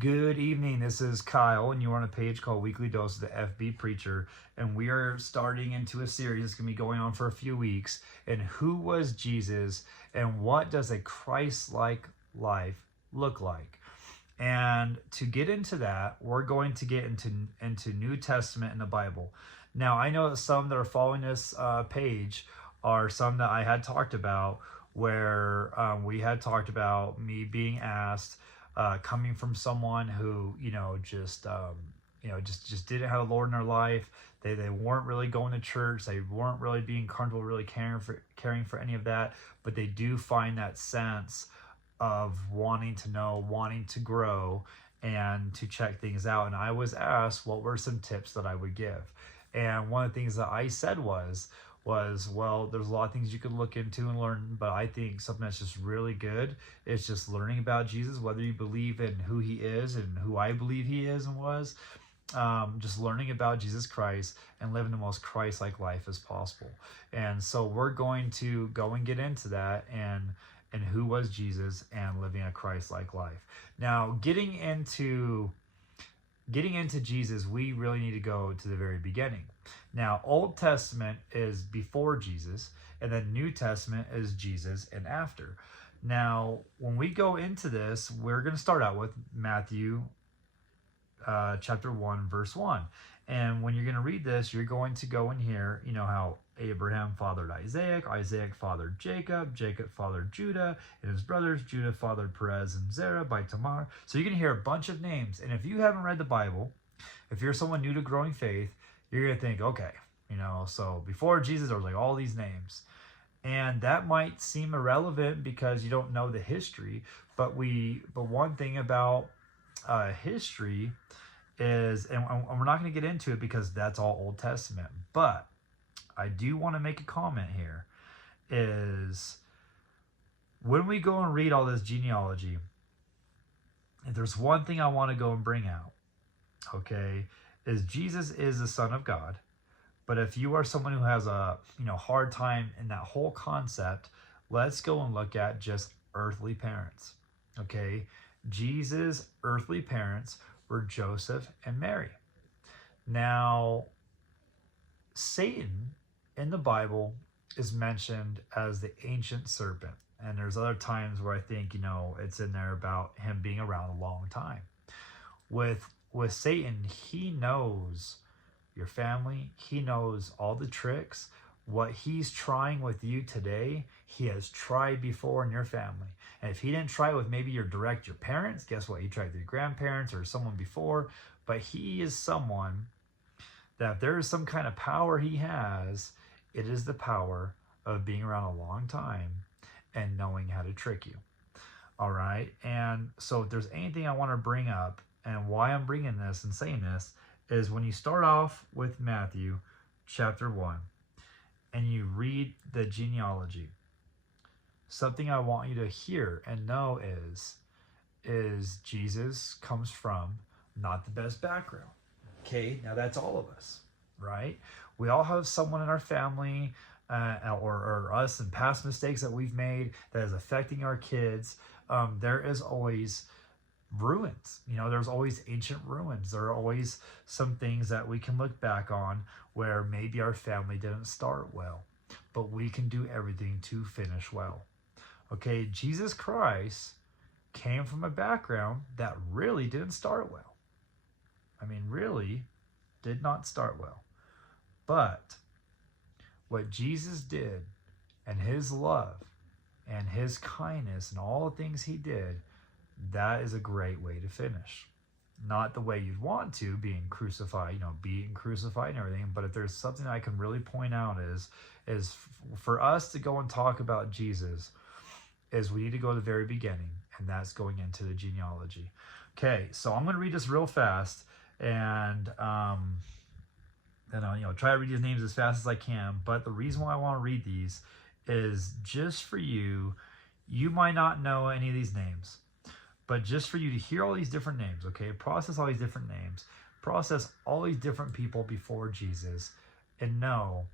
Good evening. This is Kyle, and you're on a page called Weekly Dose of the FB Preacher. And we are starting into a series that's going to be going on for a few weeks. And who was Jesus, and what does a Christ-like life look like? And to get into that, we're going to get into New Testament in the Bible. Now, I know that some that are following this page are some that I had talked about, where we had talked about me being asked, coming from someone who just didn't have the Lord in their life. They weren't really going to church. They weren't really being comfortable, really caring for any of that. But they do find that sense of wanting to know, wanting to grow, and to check things out. And I was asked what were some tips that I would give. And one of the things that I said was, well, there's a lot of things you could look into and learn, but I think something that's just really good is just learning about Jesus, whether you believe in who he is and who I believe he is and was. Just learning about Jesus Christ and living the most Christ-like life as possible. And so we're going to go and get into that and who was Jesus and living a Christ-like life. Now, getting into Jesus, we really need to go to the very beginning. Now, Old Testament is before Jesus, and then New Testament is Jesus and after. Now, when we go into this, we're going to start out with Matthew chapter 1, verse 1. And when you're going to read this, you're going to go in here, you know how Abraham fathered Isaac, Isaac fathered Jacob, Jacob fathered Judah, and his brothers, Judah fathered Perez and Zerah by Tamar. So you're going to hear a bunch of names. And if you haven't read the Bible, if you're someone new to growing faith, you're going to think, okay, so before Jesus, there was like all these names. And that might seem irrelevant because you don't know the history. But one thing about history is, and we're not going to get into it because that's all Old Testament, but I do want to make a comment here, is when we go and read all this genealogy, if there's one thing I want to go and bring out, okay, is Jesus is the Son of God. But if you are someone who has a hard time in that whole concept, let's go and look at just earthly parents. Okay, Jesus' earthly parents were Joseph and Mary. Now, Satan in the Bible is mentioned as the ancient serpent. And there's other times where I think, it's in there about him being around a long time. With Satan, he knows your family. He knows all the tricks. What he's trying with you today, he has tried before in your family. And if he didn't try it with maybe your parents, guess what? He tried with your grandparents or someone before. But he is someone that if there is some kind of power he has, it is the power of being around a long time and knowing how to trick you. All right? And so if there's anything I want to bring up, and why I'm bringing this and saying this, is when you start off with Matthew chapter 1 and you read the genealogy, something I want you to hear and know is Jesus comes from not the best background. Okay, now that's all of us, right? We all have someone in our family or us and past mistakes that we've made that is affecting our kids. There is always ruins. There's always ancient ruins. There are always some things that we can look back on where maybe our family didn't start well, but we can do everything to finish well. Okay, Jesus Christ came from a background that really didn't start well. Really did not start well. But what Jesus did, and his love and his kindness and all the things he did, that is a great way to finish. Not the way you'd want to, being crucified, being crucified and everything, but if there's something I can really point out is for us to go and talk about Jesus, is we need to go to the very beginning, and that's going into the genealogy. Okay, so I'm going to read this real fast, and I'll try to read these names as fast as I can. But the reason why I want to read these is just for you. You might not know any of these names, but just for you to hear all these different names, okay? Process all these different names. Process all these different people before Jesus, and know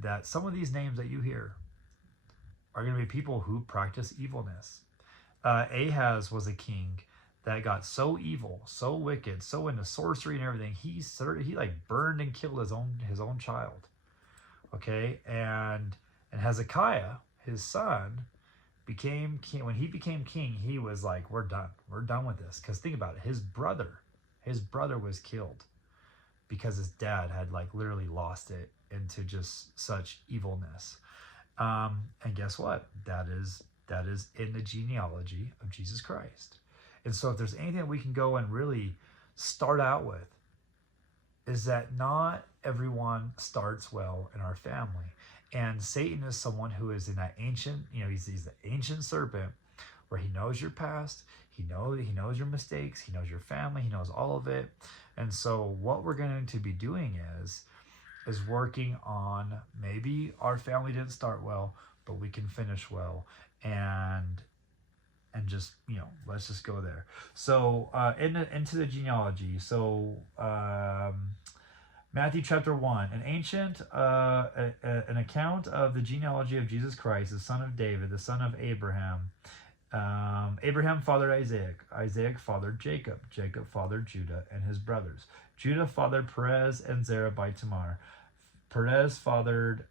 that some of these names that you hear are going to be people who practice evilness. Ahaz was a king that got so evil, so wicked, so into sorcery and everything, he like burned and killed his own child. Okay, and Hezekiah, his son, became king. When he became king, he was like, we're done with this. Because think about it, his brother was killed because his dad had like literally lost it into just such evilness. And guess what? That is in the genealogy of Jesus Christ. And so if there's anything that we can go and really start out with, is that not everyone starts well in our family. And Satan is someone who is in that ancient, he's the ancient serpent where he knows your past, he knows your mistakes, he knows your family, he knows all of it. And so what we're going to be doing is working on, maybe our family didn't start well, but we can finish well. And just, let's just go there. So into the genealogy. So Matthew chapter 1, an account of the genealogy of Jesus Christ, the son of David, the son of Abraham. Abraham fathered Isaac. Isaac fathered Jacob. Jacob fathered Judah and his brothers. Judah fathered Perez and Zerah by Tamar. Perez fathered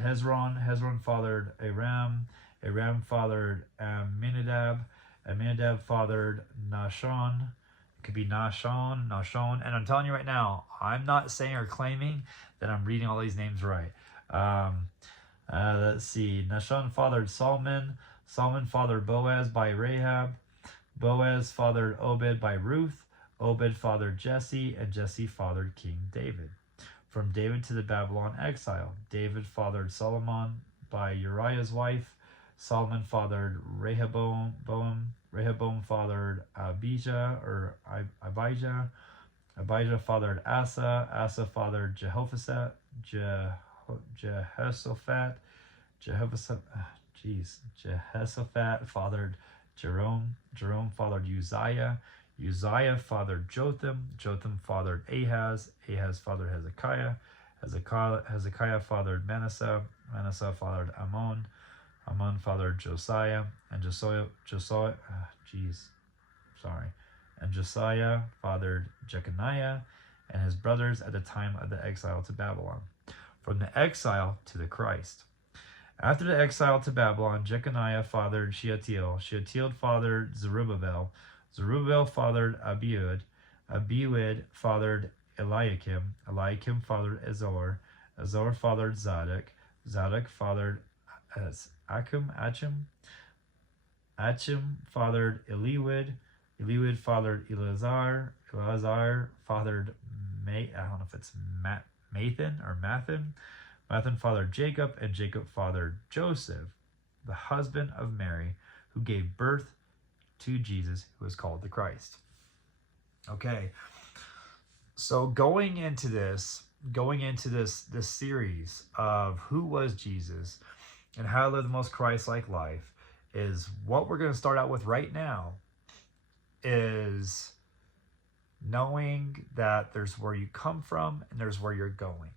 Hezron. Hezron fathered Aram. Aram fathered Amminadab. Amminadab fathered Nahshon. It could be Nahshon. And I'm telling you right now, I'm not saying or claiming that I'm reading all these names right. Let's see. Nahshon fathered Solomon. Solomon fathered Boaz by Rahab. Boaz fathered Obed by Ruth. Obed fathered Jesse, and Jesse fathered King David. From David to the Babylon exile. David fathered Solomon by Uriah's wife. Solomon fathered Rehoboam. Rehoboam fathered Abijah. Abijah fathered Asa. Asa fathered Jehoshaphat. Jehoshaphat fathered Jerome. Jerome fathered Uzziah. Uzziah fathered Jotham. Jotham fathered Ahaz. Ahaz fathered Hezekiah. Hezekiah fathered Manasseh. Manasseh fathered Ammon. Ammon fathered Josiah. And Josiah fathered Jeconiah and his brothers at the time of the exile to Babylon. From the exile to the Christ. After the exile to Babylon, Jeconiah fathered Shealtiel. Shealtiel fathered Zerubbabel. Zerubbabel fathered Abiud. Abiud fathered Eliakim. Eliakim fathered Azor. Azor fathered Zadok. Zadok fathered Achim. Achim fathered Eliud. Eliud fathered Eleazar. Eleazar fathered Mathan. Mathan fathered Jacob, and Jacob fathered Joseph, the husband of Mary, who gave birth to Jesus, who is called the Christ. Okay, so going into this series of who was Jesus and how to live the most Christ-like life, is what we're going to start out with right now, is knowing that there's where you come from and there's where you're going.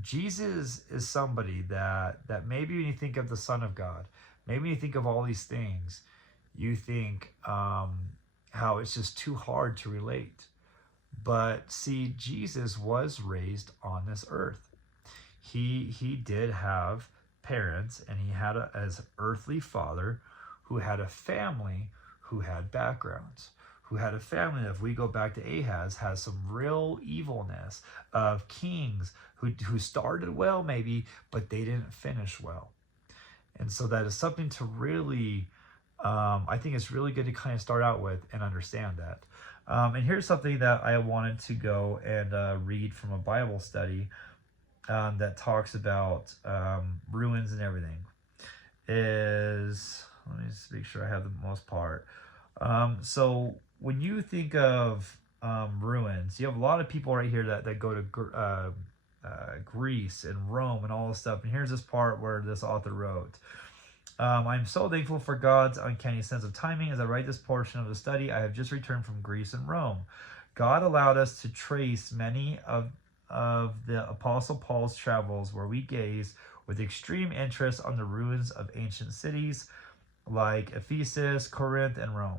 Jesus is somebody that maybe when you think of the Son of God, maybe when you think of all these things, you think how it's just too hard to relate. But see, Jesus was raised on this earth. He did have parents, and he had as earthly father who had a family who had backgrounds, who had a family that, if we go back to Ahaz, has some real evilness of kings who started well maybe, but they didn't finish well. And so that is something to really, I think it's really good to kind of start out with and understand that. And here's something that I wanted to go and read from a Bible study that talks about ruins and everything. Let me just make sure I have the most part. So when you think of ruins, you have a lot of people right here that go to Greece and Rome and all this stuff. And here's this part where this author wrote, I'm so thankful for God's uncanny sense of timing. As I write this portion of the study, I have just returned from Greece and Rome. God allowed us to trace many of the Apostle Paul's travels, where we gaze with extreme interest on the ruins of ancient cities like Ephesus, Corinth, and Rome.